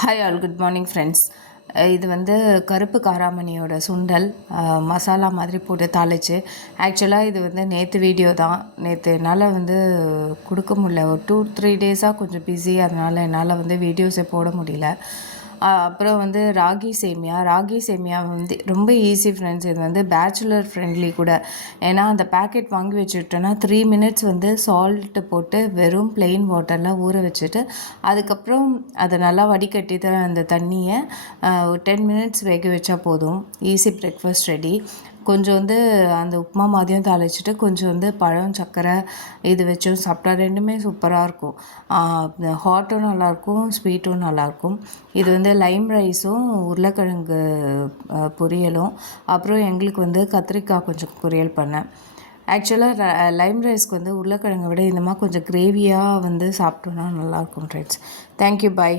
Hi all, good morning friends. இது வந்து கருப்பு காராமணியோட சுண்டல் மசாலா மாதிரி போட்டு தாளிச்சு. ஆக்சுவலாக இது வந்து நேற்று வீடியோ தான். நேற்று என்னால் வந்து கொடுக்க முடியல. ஒரு 2-3 டேஸாக கொஞ்சம் பிஸி, அதனால் என்னால் வந்து வீடியோஸே போட முடியல. அப்புறம் வந்து ராகி சேமியா வந்து ரொம்ப ஈஸி ஃப்ரெண்ட்ஸ். இது வந்து பேச்சுலர் ஃப்ரெண்ட்லி கூட. ஏன்னா அந்த பேக்கெட் வாங்கி வச்சுக்கிட்டோன்னா 3 மினிட்ஸ் வந்து சால்ட்டு போட்டு வெறும் பிளெயின் வாட்டரில் ஊற வச்சுட்டு அதுக்கப்புறம் அதை நல்லா வடிகட்டி தான் அந்த தண்ணியை ஒரு 10 மினிட்ஸ் வேக வச்சா போதும். Easy breakfast ready. கொஞ்சம் வந்து அந்த உப்புமா மாதிரியும் தாளிச்சிட்டு கொஞ்சம் வந்து பழம் சர்க்கரை இது வச்சும் சாப்பிட்டா ரெண்டுமே சூப்பராக இருக்கும். ஹாட்டும் நல்லாயிருக்கும், ஸ்வீட்டும் நல்லாயிருக்கும். இது வந்து லைம் ரைஸும் உருளைக்கிழங்கு பொரியலும், அப்புறம் எங்களுக்கு வந்து கத்திரிக்காய் கொஞ்சம் பொரியல் பண்ணேன். ஆக்சுவலாக லைம் ரைஸ்க்கு வந்து உருளைக்கிழங்கை விட இந்த மாதிரி கொஞ்சம் கிரேவியாக வந்து சாப்பிட்டோன்னா நல்லாயிருக்கும் ஃப்ரெண்ட்ஸ். தேங்க்யூ, பாய்.